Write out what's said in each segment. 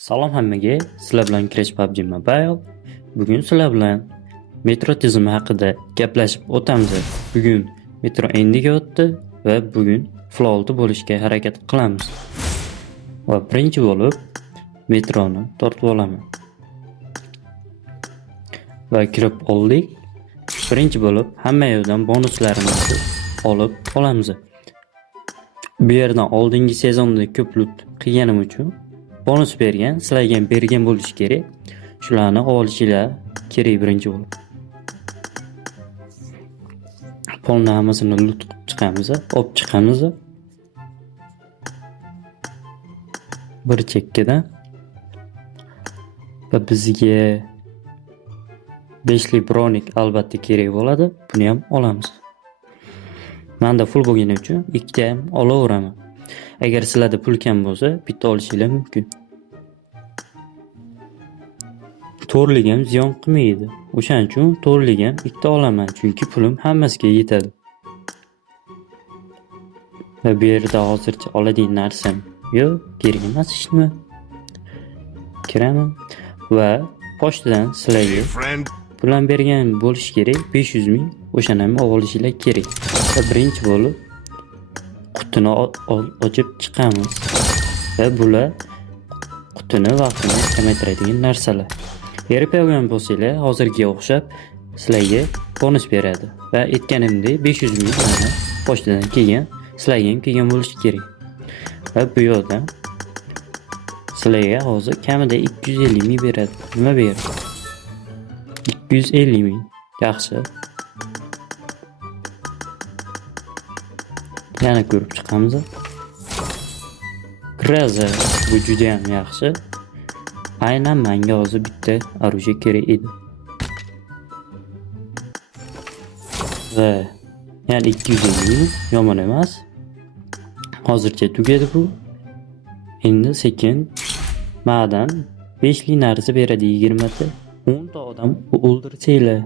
Salom hammaga, sizlar bilan Crash PUBG Mobile. Bugun sizlar bilan metro tizimi haqida gaplashib o'tamiz. Bugun metro endiga o'tdi va bugun flowda bo'lishga harakat qilamiz. Va birinchi bo'lib metroni tortib olaman. Va kirib oldik. Birinchi bo'lib hamma yerdan bonuslarimizni olib olamiz. Bu yerdan oldingi sezonda ko'p loot qilganim uchun bonus bergan, sizlarga bergan bo'lish kerak. Shularni olishinglar kerak birinchi bo'lib. Polni hammasini loot qilib chiqamiz, olib chiqamiz. Bir chekkadan va bizga 5 li bronik albatta kerak bo'ladi. Buni ham olamiz. Menda full bo'lgani uchun ikkita ham olaveraman. Agar sizlarda pul kam bo'lsa, bitta olishinglar mumkin. To'rlik ham ziyon qilmaydi. O'shaning uchun to'rlik ham ikkita olaman, chunki pulim hammasiga yetadi. Va bu yerda hozircha oladigan narsam yo'q, kerak emas ishmi? Kiraman va pochtadan sizlarga pulan bergan bo'lish kerak 500 ming. O'shani ham olishinglar kerak. Va birinchi bo'lib qutini ochib chiqamiz. Va bular qutini vaqtini kamaytiradigan narsalar. Berib olgan bo'lsanglar, hozirgiga o'xshab sizlarga bonus beradi. Va aytganimdek 500 ming mana pochtadan kelgan, sizlarga ham kelgan bo'lishi kerak. Va bu yerda sizlarga hozir kamida 250 ming beradi. Nima beradi? 250 ming. Yaxshi. Yana ko'rib chiqamiz. Graza bu juda ham yaxshi. Aynan menga hozir bitta orужие kerak edi. Va yana 250 yomon emas. Hozircha tugadi bu. Endi sekin ma'dan 5 li narsa beradi 20 ta. 10 ta odam o'ldirsanglar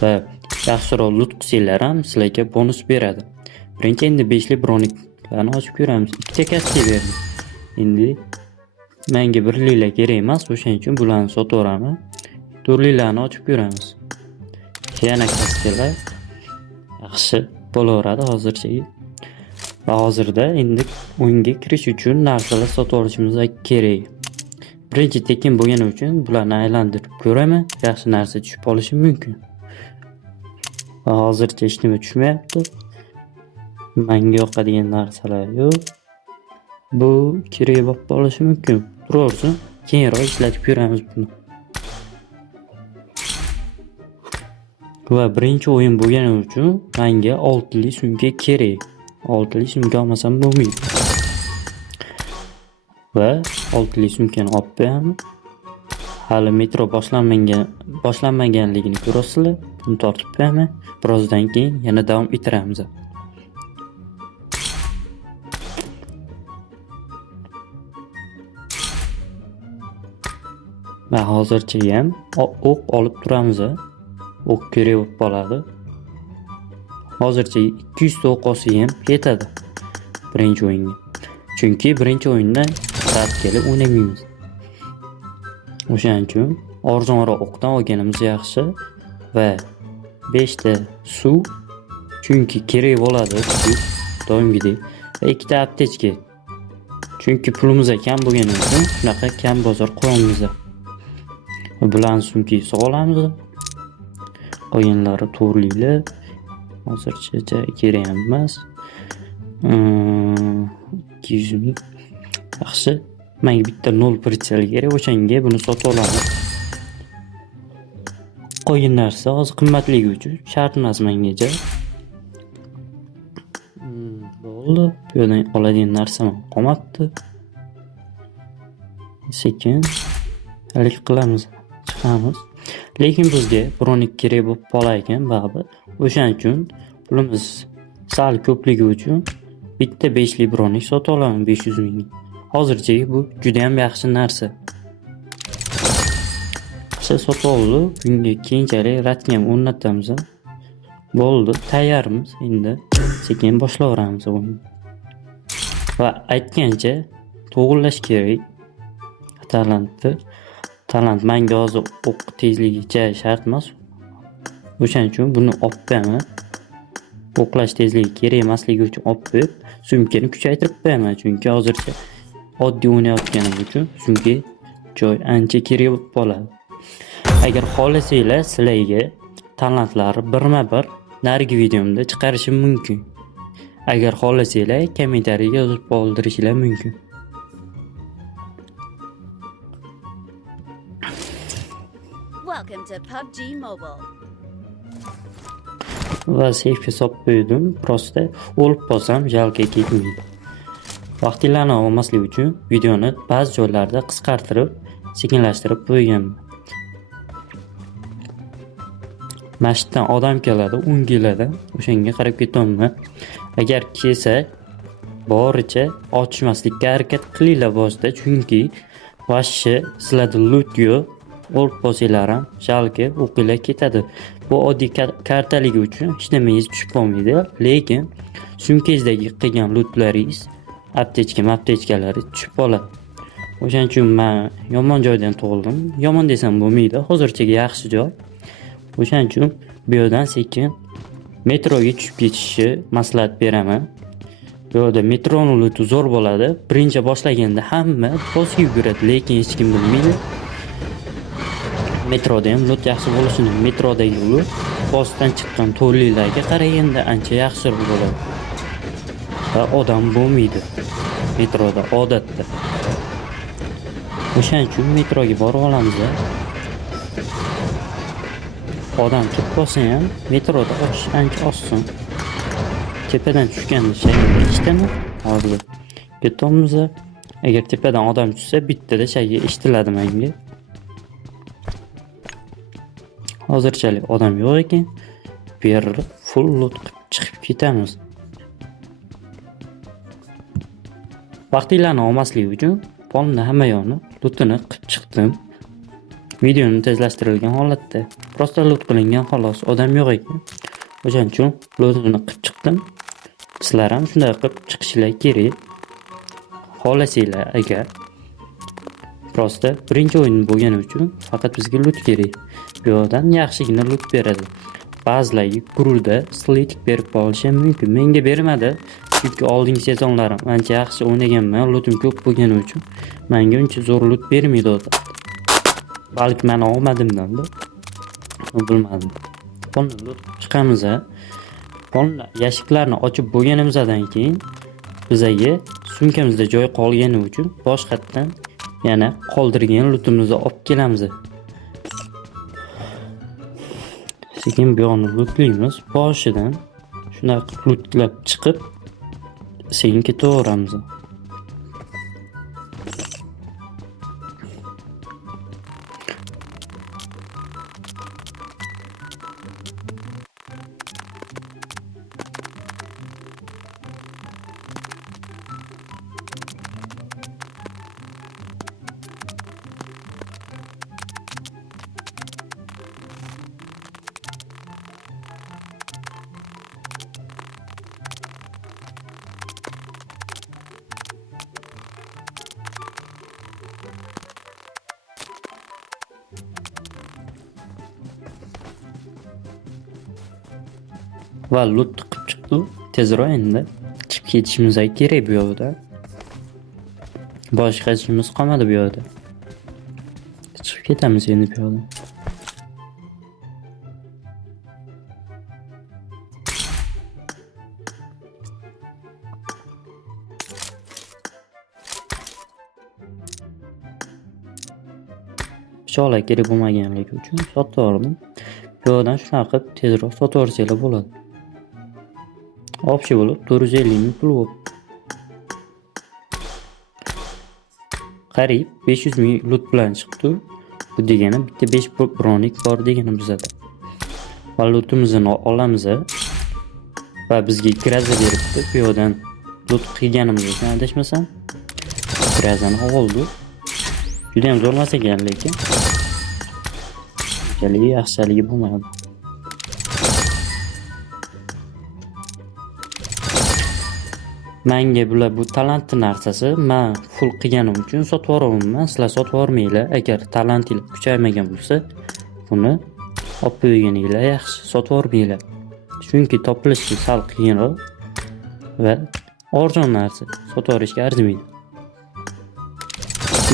va yaxshiroq loot qilsanglar ham sizlarga bonus beradi. Birinchi endi 5 li broniklarni ochib ko'ramiz. Ikkita kaska berdi. Endi menga 1 lilar kerak emas, o'shaning uchun bularni sotaveraman. 4 lilarni ochib ko'ramiz. Yana kaskalar yaxshi bo'laveradi hozircha. Va hozirda endi o'yinga kirish uchun narsalar sotib olishimiz kerak. Birinchi tekin bo'lgani uchun bularni aylantirib ko'raman. Yaxshi narsa tushib olishi mumkin. Va hozircha hech nima tushmayapti. Menga yoqadigan narsalar yo'q. Bu kerak bo'lib qolishi mumkin. Turaversin, keyinroq ishlatib ko'ramiz buni. Va birinchi o'yin bo'lgani uchun menga 6 li sumka kerak. 6 li sumka olmasam bo'lmaydi. Va 6 li sumkani olib qo'yamiz. Hali metro boshlanmaganligini ko'rasizlar. Buni tortib qo'yaman. Birozdan keyin yana davom ettiramiz. Va hozircha ham o'q olib turamiz. O'q kerak bo'lib qoladi. Hozircha 200 ta o'q olsa ham yetadi birinchi o'yinga. Chunki birinchi o'yinda rad kelib o'ynamaymiz. O'shaning uchun arzonroq o'qdan olganimiz yaxshi va 5 ta suv, chunki kerak bo'ladi suv doimgidek, va 2 ta aptechka. Chunki pulimiz kam bo'lgani uchun shunaqa kam bozor qo'yamiz. Bularni sumkaga solamiz. Qolganlari to'g'riliklar. Hozircha kerak emas. 200 ming. Yaxshi. Menga bitta 0 pritsel kerak, o'shanga buni sotib olaman. Qolgan narsa hozir qimmatligi uchun shart emas mengacha. Bo'ldi. Bu yerdan oladigan narsam qolmabdi. Sekin halik qilamiz. Chiqamiz. Lekin bizga bronik kerak bo'lib qolar ekan baribir. O'shaning uchun pulimiz sal ko'pligi uchun bitta 5 li bronik sotib olaman 500 ming. Hozircha bu juda ham yaxshi narsa. Sotib oldik. Bunga keyinchalik ratga ham o'rnatamiz. Bo'ldi, tayyormiz. Endi sekin boshlaveramiz o'yinni. Va aytgancha to'g'rilash kerak. Talant menga hozir o'q tezligicha shart emas. O'shaning uchun buni olib qo'yaman. O'qlash tezligi kerak emasligi uchun olib qo'yib, sumkani kuchaytirib qo'yaman. Chunki hozircha oddiy o'ynayotganim uchun sumka joy ancha kerak bo'lib qoladi. Agar xohlasanglar sizlarga talantlarni birma-bir narigi videomda chiqarishim mumkin. Agar xohlasanglar kommentariyaga yozib qoldirishinglar mumkin. Welcome to PUBG Mobile. Va safe'ga solib qo'ydim. Prosta o'lib qolsam jalga ketmaydi. Vaqtinglarni olmaslik uchun videoni ba'zi joylarda qisqartirib, sekinlashtirib qo'yganman. Masjiddan odam keladi, 10 keladi. O'shanga qarab ketyapman. Agar kelsa, boricha ochmaslikka harakat qilinglar boshda, chunki vashshi sizlarda loot yo'q. O'lib qolsanglar ham jalga o'qinglar ketadi. Bu oddiy kartaligi uchun hech nimangiz tushib qolmaydi, lekin sumkangizdagi qilgan lootlaringiz, aptechkalari tushib qoladi. O'shaning uchun men yomon joydan tug'ildim. Yomon desam bo'lmaydi, hozircha yaxshi joy. O'shaning uchun bu yerdan sekin metroga tushib ketishni maslahat beraman. Bu yerda metroning looti zo'r bo'ladi. Birinchi boshlaganda hamma bosib yuguradi, lekin hech kim bilmaydi. Metroda ham loot yaxshi bo'lishini, metrodagi loot postdan chiqqan to'rliklarga qaraganda ancha yaxshiroq bo'ladi. Va odam bo'lmaydi metroda odatda. O'shaning uchun metroga borib olamiz. Odam kelib qolsa ham metroda ochish ancha oson. Tepadan tushganda shayga eshitami? Hozir ketyapmiz. Agar tepadan odam tushsa, bittada shayga eshitiladi menga. Hozirchalik odam yo'q ekan, bu yerda full loot qilib chiqib ketamiz. Vaqtinglarni olmaslik uchun polni hamma yo'qni lootini qilib chiqdim. Videoni tezlashtirilgan holatda. Prosta loot qilingan xolos, odam yo'q ekan. O'shaning uchun lootini qilib chiqdim. Sizlar ham shunday qilib chiqishinglar kerak. Xohlasanglar agar prosta birinchi o'yin bo'lgani uchun faqat bizga loot kerak. Bu yerdan yaxshigina loot beradi. Ba'zilarga guruhda sletik berib qolishi mumkin. Menga bermadi, chunki oldingi sezonlarim ancha yaxshi o'ynaganman, lootim ko'p bo'lgani uchun menga uncha zo'r loot bermaydi o'zi. Balki men olmadimdan-da. Bilmadim. Buni loot chiqamiz. Buni yashiklarni ochib bo'lganimizdan keyin bizga sumkamizda joy qolgani uchun boshqatdan yana qoldirgan lootimizni olib kelamiz. Sekin bu yo'lni lootlaymiz. Boshidan shunday lootlab chiqib sekin ketaveramiz. Va loot qilib chiqdi. Tezroq endi chiqib ketishimiz kerak bu yerda. Boshqa ishimiz qolmadi bu yerda. Chiqib ketamiz endi bu yerdan. Pichoqlar kerak bo'lmaganligi uchun sotib oldim. Bu yerdan shunaqa qilib tezroq sotib olsanglar bo'ladi. Opsi bo'lib 450 ming pul bo'ldi. Qariyb 500 ming loot bilan chiqdi. Bu degani bitta 5 bronik bor degani bizada. Va lootimizni olamiz va bizga graza beribdi. Bu yerdan loot qilganimizdan adashmasam grazani oldi. Juda ham zo'r emas ekan, lekin yaxshiligi bo'lmadi. Menga bular bu talantli narsasi, men full qilganim uchun sotib yuboraman. Sizlar sotib yubormanglar. Agar talantingiz kuchaymagan bo'lsa, buni olib qo'yganinglar yaxshi, sotib yubormanglar. Chunki topilishi sal qiyinroq va arzon narsa, sotib yuborishga arzimaydi.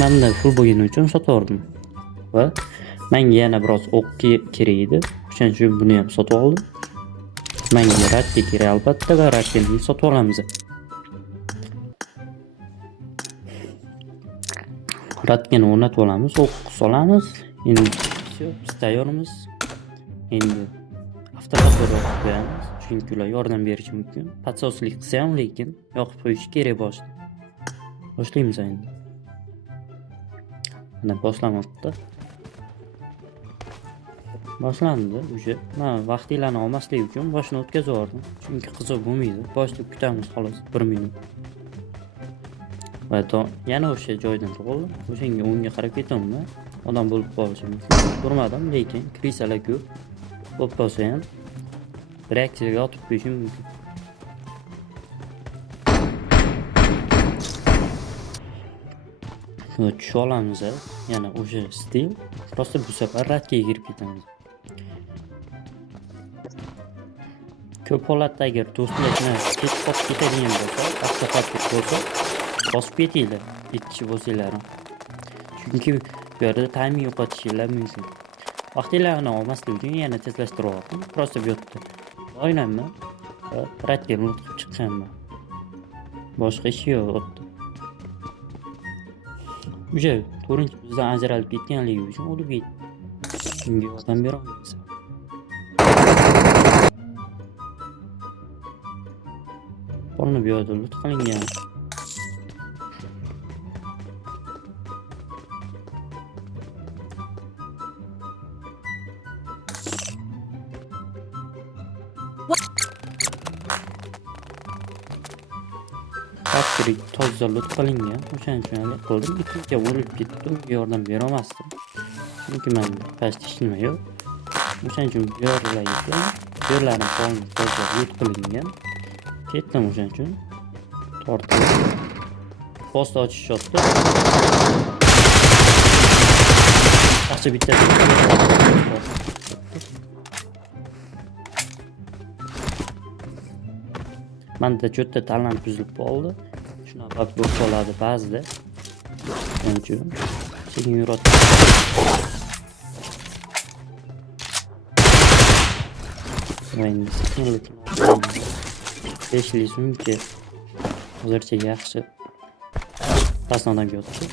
Menda full bo'lgani uchun sotib yubordim. Va menga yana biroz o'q kerak edi. Shuning uchun buni ham sotib oldim. Menga radga kerak albatta va radgani sotib olamiz. Radgani o'rnatib olamiz, o'q solamiz. Endi biz tayyormiz. Endi avtomatga qo'yamiz, chunki ular yordam berishi mumkin. Patsoslik qilsa ham, lekin yoqib qo'yish kerak boshda. Boshlaymiz endi. Mana boshlamoqda. Boshlandi уже. Men vaqtinglarni olmaslik uchun boshini o'tkazib yubordim. Chunki qiziq bo'lmaydi. Boshda kutamiz xolos 1 minut. Va yana o'sha joydan turib, o'shanga o'ngga qarab ketaman. Odam bo'lib qolishi mumkin. Turmadim, lekin krisalar ko'p. Bo'lib qolsa ham reaksiyaga o'tib qo'yishim mumkin. Tushib olamiz, yana o'sha stil. Prosta bu safar radga kirib ketamiz. Ko'p holatda agar do'stlarni hech qolib ketadigan bo'lsa, avtomatga bo'lsa, bosib ketinglar, ikki kishi bo'lsanglar. Chunki bu yerda timing yo'qotishinglar mumkin. Vaqtinglarni olmaslik uchun yana tezlashtiryapman. Prosta bu yerda o'ynayman va radga o'tib chiqqanman. Boshqa ish yo'q. O'sha to'rinchi bizdan ajralib ketganligi uchun o'lib ketdi. Unga yordam bera olmaymiz. Qo'lni bu yerda lut qilingan. Faktory toza lut qilingan. O'shaning uchun hali qildim. Ikkinchiga o'lib ketdi. Unga yordam bera olmasdim. Chunki menda past hech nima yo'q. O'shaning uchun bu yerlarga yerlarni qolni toza lut qilingan. Ketdim o'shaning uchun. Tortib. Post ochish shotdi. Yaxshi bitta. Menda cho'tta talant buzilib qoldi. Shunaqa bo'lib qoladi ba'zida. Shuning uchun sekin yuradi. Endi sekinlik. 5 so'mga hozircha yaxshi. Pastdan odamga o'tdi.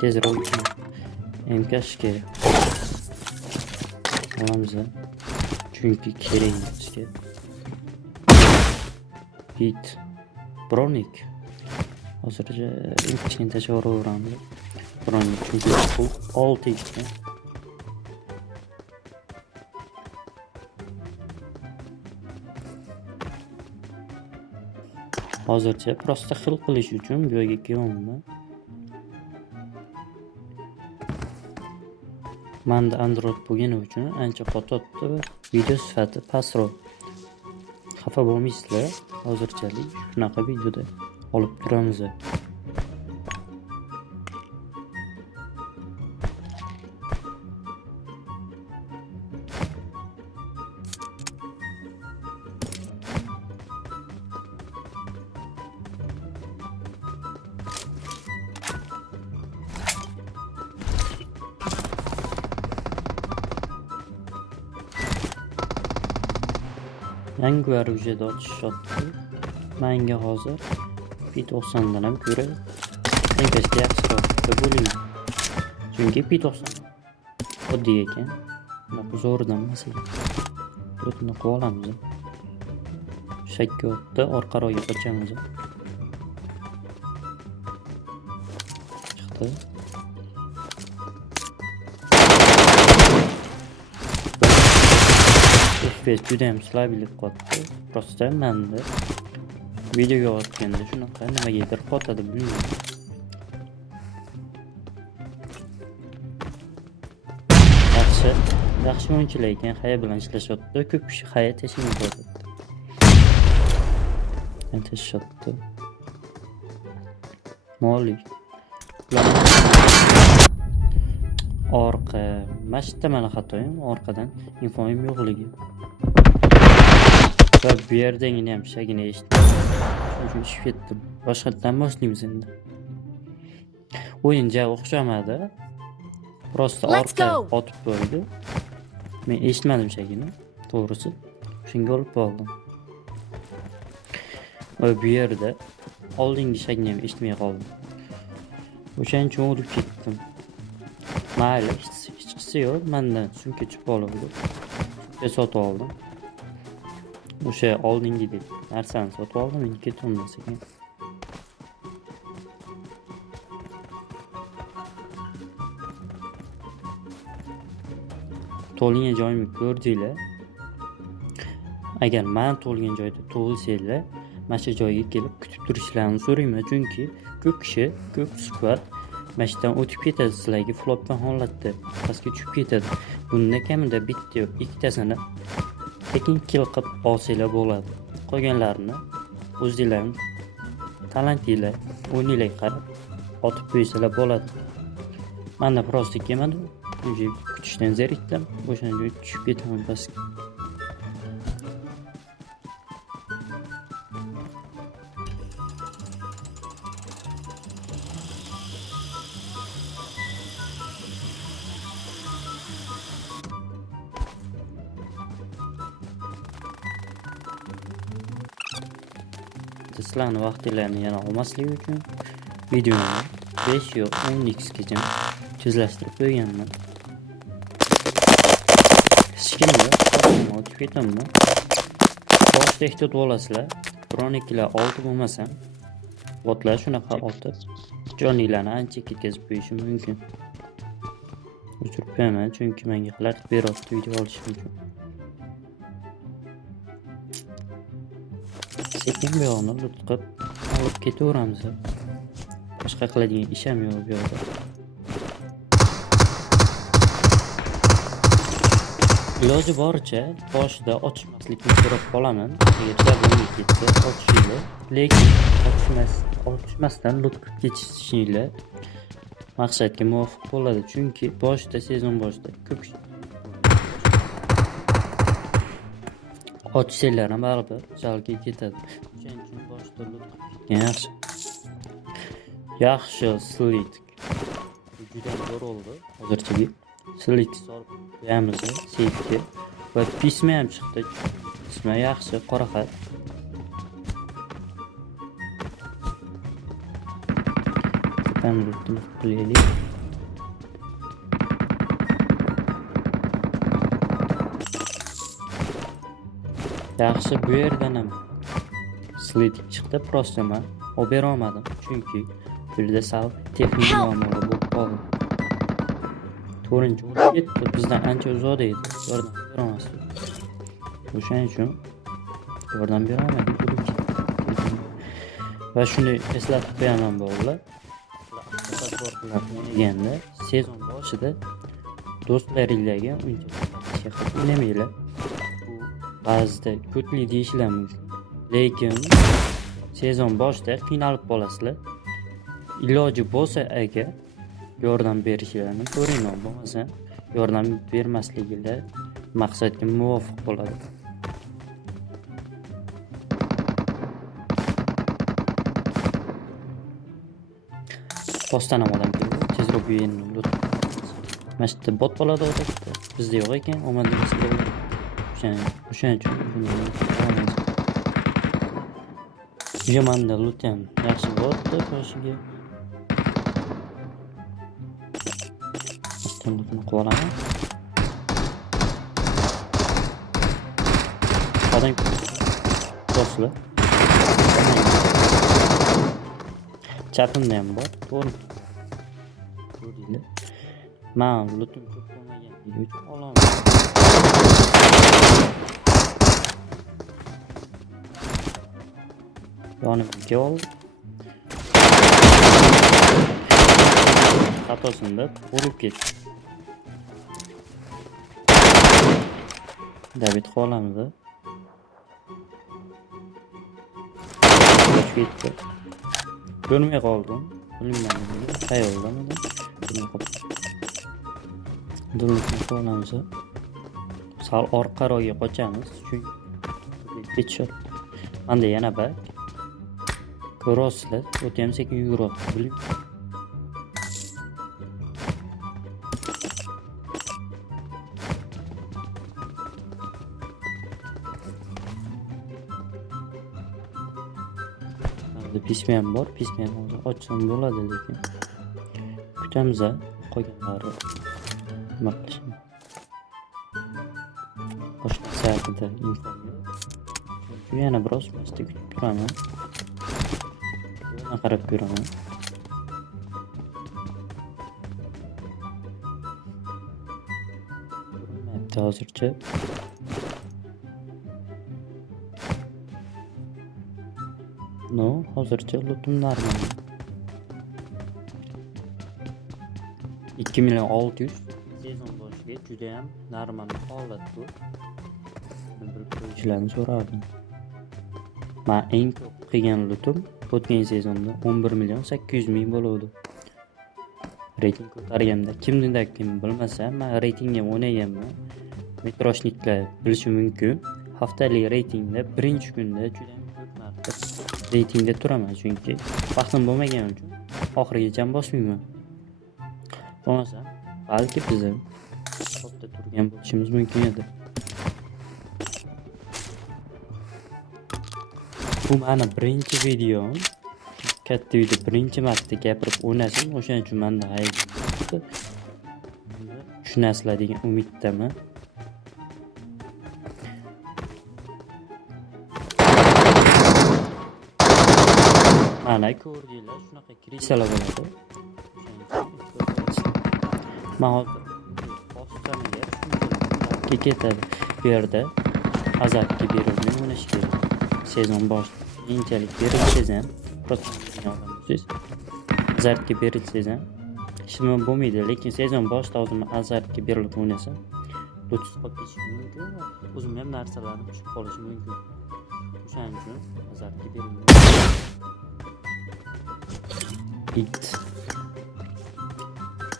Tezroq MK'sh kerak. Olamiz. Chunki kerak bizga. Bit Bronik. Hozircha kichkina tashavvuraveramiz. Bronik chunki bu 6 ekan. Hozircha prosta xil qilish uchun bu yerga kelyapman. Menda Android bo'lgani uchun ancha qototdi va video sifati pastroq. Xafa bo'lmaysizlar, hozirchalik shunaqa videoda olib turamiz. Yangi уже dotshotdi. Menga hozir P90 dan ham ko'ra MK'ga yaxshiroq bo'ling. Chunki P90 oddiy ekan. Bunaqa zo'rdan emas ekan. O'tni qilib olamiz. Shakka o'tdi, orqaroqga qochamiz. Chiqdi. FPS juda ham slabilik qotdi. Prosta menda videoga otganda shunaqa nimagadir qotadi bilmayman. Yaxshi. yaxshi o'yinchilar ekan, Haya bilan ishlashyapti. Ko'p kishi Haya teshini ko'rdi. Teshishapti. Moli. Orqa. Mashta mana xatoyim, orqadan infoim yo'qligi. Va bu yerdagina ham shagina eshitdim. Shuning uchun ketdim. Boshqatdan boshlaymiz endi. O'yin ja o'xshamadi. Prosta Let's orqa go. otib qo'ydi. Men eshitmadim shagini, to'g'risi. Shunga olib qoldim. Va bu yerda oldingi shagini ham eshitmay qoldim. O'shaning uchun o'lib ketdim. Mayli, hech qisi yo'q. Mendan sumka chip olib, sumka sotib oldim. O'sha oldingidek narsani sotib oldim, endi ketaman sekin. To'lgan joyimni ko'rdinglar. Agar men to'lgan joyda tug'ilsanglar, mana shu joyga kelib kutib turishlarini so'rayman, chunki ko'p kishi, ko'p suhbat mana shundan o'tib ketadi sizlarga flopdan holatda, pastga tushib ketadi. Bunda kamida bitta yo'q, ikkitasini tekin kill qilib olsanglar bo'ladi. Qolganlarini o'zinglarning talentinglar, o'yininglarga qarab otib qo'ysalar bo'ladi. Menda prosta kelmadi. O'sha kutishdan zerikdim. O'shaning uchun tushib ketaman pastga. Sizlarning vaqtinglarni yana olmaslik uchun videoni 5 yo 10x gacha tezlashtirib qo'yganman. Hechkimga o'tib ketaman. Boshda ehtiyot bo'lasizlar. Biron-ikkilar olti bo'lmasam, botlar shunaqa otib joninglarni ancha ketkazib qo'yishi mumkin. O'chirib qo'yaman, chunki menga xalat beryapti video olishim uchun. Sekin bu yoqni tutqib olib ketaveramiz. Boshqa qiladigan ish ham yo'q bu yoqda. Iloji boricha boshida ochmaslikni so'rab qolaman. Agar jabrimga ketsa ochishinglar, lekin ochmasdan lut qilib ketishinglar maqsadga muvofiq bo'ladi. Chunki boshida, sezon boshida ko'p ochsanglar ham baribir jalga ketadi. Shuning uchun boshida lut qilib yaxshi. Yaxshi slit. Juda zo'r oldi. Hozircha slit solib qo'yamiz setga. Va pisma ham chiqdi. Pisma yaxshi, qora xat. Tanrutni qilaylik. Yaxshi, bu yerdan ham slit chiqdi, prosta men olib bera olmadim, chunki bu yerda sal texnik muammolar bo'lib qoldi. To'rinchi o'lib ketdi, bizdan ancha uzoqda edi, yordam bera olmasdik. O'shaning uchun yordam bera olmadik. Va shuni eslatib qo'yaman bolalar. O'ynaganda sezon boshida do'stlaringizga uncha o'ynamanglar. Ba'zida ko'tli deyishlar mumkin. Lekin sezon boshida qiynalib qolasizlar. Iloji bo'lsa agar yordam berishlarini so'rayman, bo'lmasa yordam bermasliginglar maqsadga muvofiq bo'ladi. Postdan ham odam keldi. Tezroq bu yerni lut. Mana shu bot bo'ladi odatda. Bizda yo'q ekan, omadimiz keldi. O'shaning uchun buni qilamiz. Yomanda lut ham yaxshi bo'ldi boshiga. Lutni qilib olaman. Odam bosla. Chapimda ham bor. To'g'ri. Ko'ringlar. Men lutni ko'p bo'lmaganligi uchun olaman. Yonimga oldim. Xatosini deb urib ketdi. David qolamiz. Ketdi. Ko'rmay qoldim. Bilmadim. Xayoldan edi. Bilmay qoldim. Durlikni qolamiz. Sal orqaroqga qochamiz. Chunki ketishot. Manda yana bak. Ko'rasizlar, o'ta ham sekin yuguryapti. Bilmayman. Pismiyam bor, pismiyam hozir ochsam bo'ladi lekin. Kutamiz, qolganlari nima qilishini. Boshqa saytida info yo'q. Chunki yana biroz pastda kutib turaman. Yana qarab ko'raman. Ko'rinmayapti hozircha. No, hozircha lutum normal. 2.600.000 sezon boshiga juda ham normal holat bu. Bilib qo'yishlarini so'radim. Men eng ko'p qilgan lutum o'tgan sezonda 11.800.000 bo'ldi. Reyting ko'targanda kimnidir kim bilmasa, men reytingga o'ynaganman. Metroshniklar bilishi mumkin. Haftalik reytingda birinchi kunda juda ham ko'p marta reytingda turaman, chunki vaqtim bo'lmagani uchun oxirigacha bosmayman. Bo'lmasa, balki biz ham topda turgan bo'lishimiz mumkin edi. Bu meni birinchi videom. Katta uyda birinchi marta gapirib o'ynashim, o'shaning uchun menda hayajon. Tushunasizlar degan umiddaman. Mana ko'rdinglar, shunaqa kirisalar bo'ladi. Men hozir bostamga ketadi. Bu yerda azarga berilmay o'ynash kerak. Sezon boshida keyinchalik berilsangiz ham, siz azarga berilsangiz ham ishim bo'lmaydi, lekin sezon boshida o'zim azarga berilib o'ynasam, lutus qolib ketishi mumkin va o'zim ham narsalarni tushib qolishi mumkin. O'shaning uchun azarga berilmaydi. It.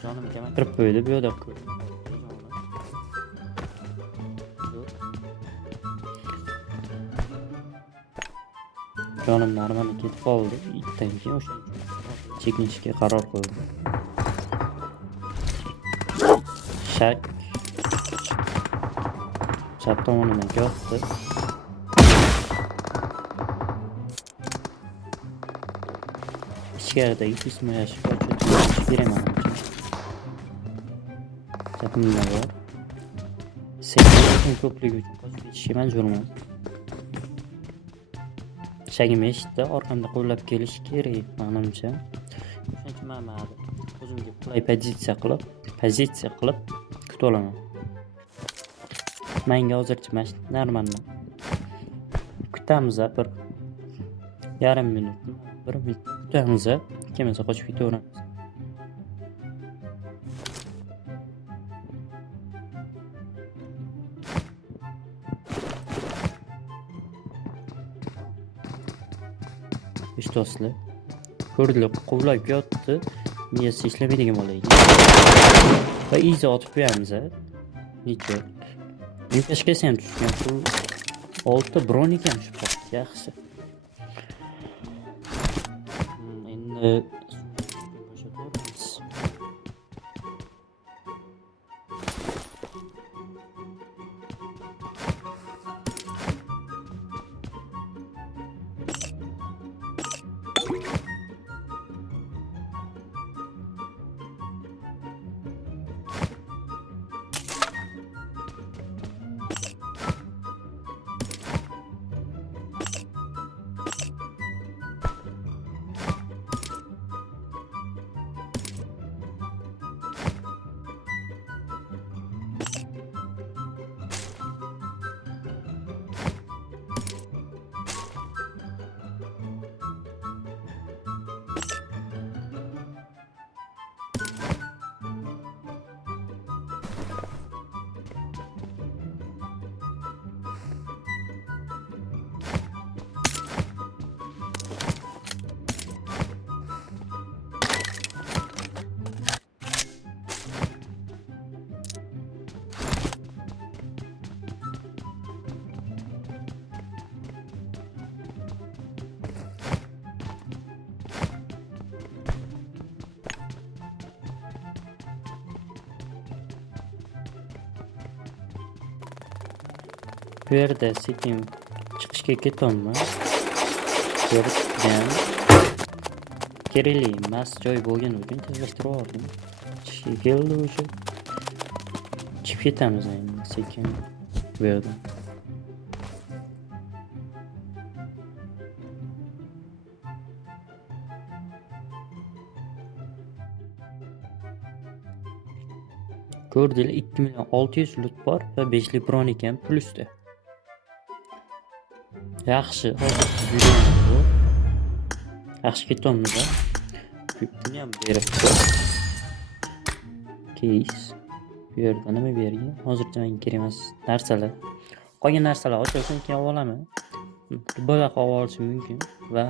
Jonimga men kirib qo'ydi, bu yerda jonim normal ketib qoldi. Itdan keyin o'sha chekinishga qaror qildim. Shak. Chap tomonidan yotdi. Ichkaridagi qismi yashib ochib beraman. Chapimda bor. Sekin ko'pligi uchun qochib ketishga majburman. Shagim eshitdi, orqamda qo'llab kelish kerak menimcha. Shuning uchun men o'zimga qulay pozitsiya qilib kutib olaman. Menga hozircha mana normalman. Kutamiz bir yarim minut, 1 minut kutamiz, kelmasa qochib ketaveramiz. Eshitosizlar. Ko'rdinglar, quvlab yotdi. Miyasi ishlamaydigan bo'ladi. Va izi otib qo'yamiz. Necha? Impashkasi ham tushgan. Bu 6 bronik ham tushib qoldi, yaxshi. Endi Bu yerda sekin chiqishga ketyapman. Ko'rgan kerakli emas joy bo'lgani uchun tezlashtirib oldim. Chiqishga keldi o'sha. Chiqib ketamiz endi sekin bu yerdan. Ko'rdinglar 2.600.000 lut bor va 5 lik bron ekan plusda. Yaxshi, hozir yurayapmiz bu. Yaxshi ketyapmiz. Buni ham beribdi. Case. Bu yerda nima bergan? Hozircha menga kerak emas narsalar. Qolgan narsalar ochilsin keyin olaman. Bola qolib olishi mumkin va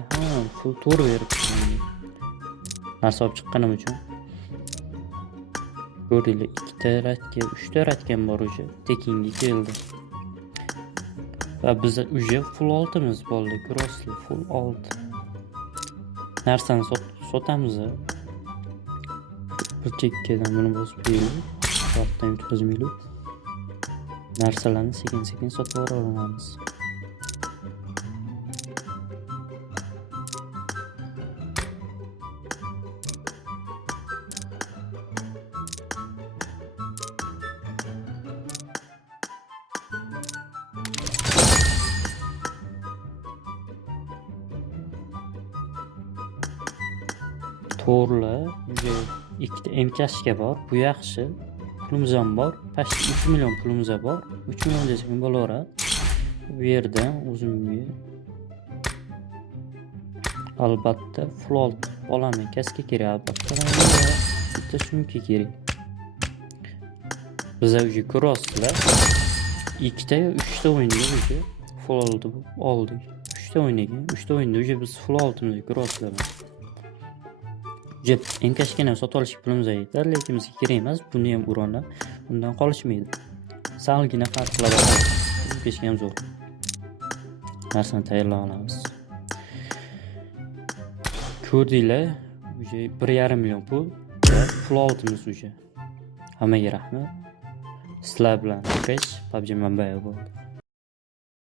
full to'r beribdi. Narsa olib chiqqanim uchun. Ko'rdinglar 2 ratga 3 ratgan bor o'sha tekinga keldi. Va biz uje full oltimiz bo'ldi. Crossli full olt. Narsani sotamiz. Bir chekkadan buni bosib qo'yaylik. Vaqtdan o'tkazmaylik. Narsalarni sekin-sekin sotib olamiz. To'g'ri, uje ikkita MK'ga bor. Bu yaxshi. Pulimiz ham bor. Pashti 3 million pulimiz bor. 3 million desam bo'laveradi. Bu yerdan o'zimga albatta float olaman. Kaska kerak albatta. Bitta sumka kerak. Bizga uje crosslar ikkita yo 3 ta o'yinda uje full oldik. 3 ta o'ynagan. 3 ta o'yinda uje biz full oltimiz crosslar. Jep enkashgina sotib olishga pulimiz yetar, lekin bizga kerak emas. Buni ham uronlar undan qolishmaydi. Salgina farq qiladi. Enkashga ham zo'r. Narsani tayyorlab olamiz. Ko'rdinglar, uje 1.5 million pul va full oltimiz uje. Hammaga rahmat. Sizlar bilan PUBG Mobile bo'ldi.